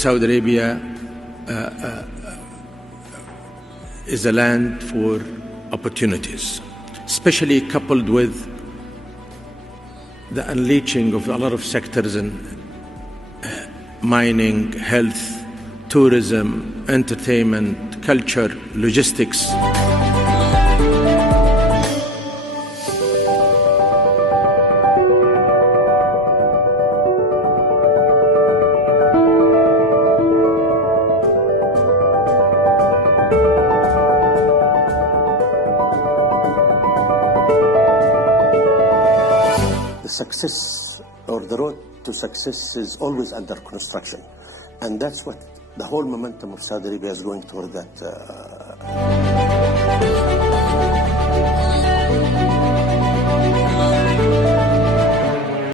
Saudi Arabia is a land for opportunities, especially coupled with the unleashing of a lot of sectors in mining, health, tourism, entertainment, culture, logistics. Success, or the road to success, is always under construction, and that's what the whole momentum of Saudi Arabia is going toward that